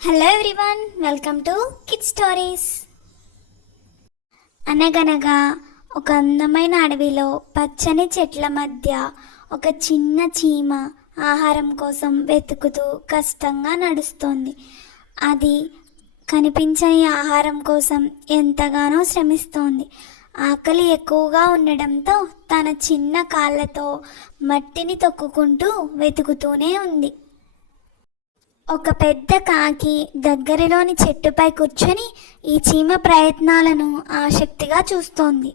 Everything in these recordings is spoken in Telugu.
Hello everyone, welcome to kid stories. అనగనగా ఒక అందమైన అడవిలో పచ్చని చెట్ల మధ్య ఒక చిన్న చీమ ఆహారం కోసం వెతుకుతూ కష్టంగా నడుస్తోంది. అది కనిపించని ఆహారం కోసం ఎంతగానో శ్రమిస్తోంది. ఆకలి ఎక్కువగా ఉండడంతో తన చిన్న కాళ్ళతో మట్టిని తొక్కుకుంటూ వెతుకుతూనే ఉంది. ఒక పెద్ద కాకి దగ్గరలోని చెట్టుపై కూర్చొని ఈ చీమ ప్రయత్నాలను ఆసక్తిగా చూస్తోంది.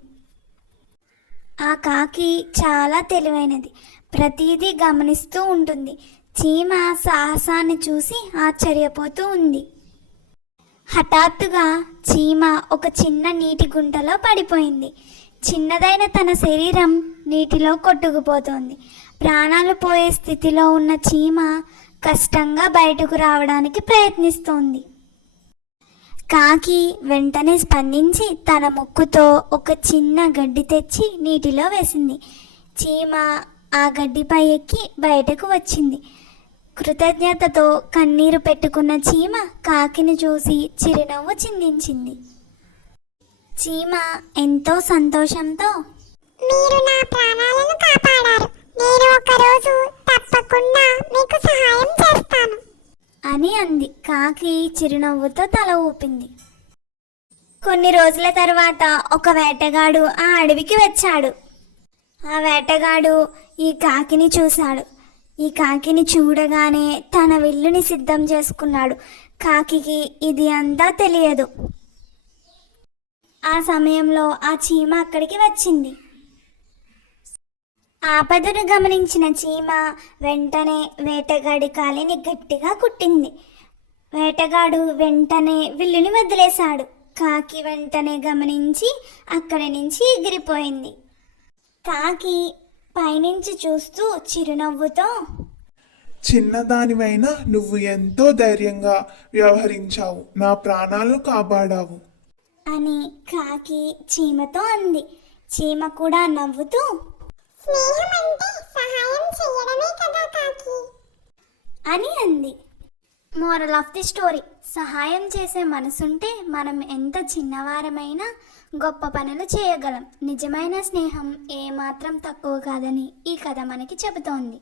ఆ కాకి చాలా తెలివైనది, ప్రతిదీ గమనిస్తూ ఉంటుంది. చీమ సాహసాన్ని చూసి ఆశ్చర్యపోతూ ఉంది. హఠాత్తుగా చీమ ఒక చిన్న నీటి గుంటలో పడిపోయింది. చిన్నదైన తన శరీరం నీటిలో కొట్టుకుపోతోంది. ప్రాణాలు పోయే స్థితిలో ఉన్న చీమ కష్టంగా బయటకు రావడానికి ప్రయత్నిస్తోంది. కాకి వెంటనే స్పందించి తన ముక్కుతో ఒక చిన్న గడ్డి తెచ్చి నీటిలో వేసింది. చీమ ఆ గడ్డిపై ఎక్కి బయటకు వచ్చింది. కృతజ్ఞతతో కన్నీరు పెట్టుకున్న చీమ కాకిని చూసి చిరునవ్వు చిందించింది. చీమ ఎంతో సంతోషంతో, మీరు నా ప్రాణాలను కాపాడారు. నేను ఒకరోజు తప్పకుండా మీకు సహాయం చేస్తాను అని అంది. కాకి చిరునవ్వుతో తల ఊపింది. కొన్ని రోజుల తర్వాత ఒక వేటగాడు ఆ అడవికి వచ్చాడు. ఆ వేటగాడు ఈ కాకిని చూశాడు. ఈ కాకిని చూడగానే తన విల్లుని సిద్ధం చేసుకున్నాడు. కాకికి ఇది అంతా తెలియదు. ఆ సమయంలో ఆ చీమ అక్కడికి వచ్చింది. ఆపదను గమనించిన చీమ వెంటనే వేటగాడి కాలిని గట్టిగా కుట్టింది. వేటగాడు వెంటనే విల్లుని వదిలేశాడు. కాకి వెంటనే గమనించి అక్కడి నుంచి ఎగిరిపోయింది. కాకి పైనుంచి చూస్తూ చిరునవ్వుతో, చిన్నదానివైనా నువ్వు ఎంతో ధైర్యంగా వ్యవహరించావు, నా ప్రాణాలను కాపాడావు అని కాకి చీమతో అంది. చీమ కూడా నవ్వుతూ, స్నేహం అంటే సహాయం చేయడమే కదా కాకి అని అంది. మోరల్ ఆఫ్ ది స్టోరీ: సహాయం చేసే మనసుంటే మనం ఎంత చిన్నవారమైనా గొప్ప పనులు చేయగలం. నిజమైన స్నేహం ఏమాత్రం తక్కువ కాదని ఈ కథ మనకి చెబుతోంది.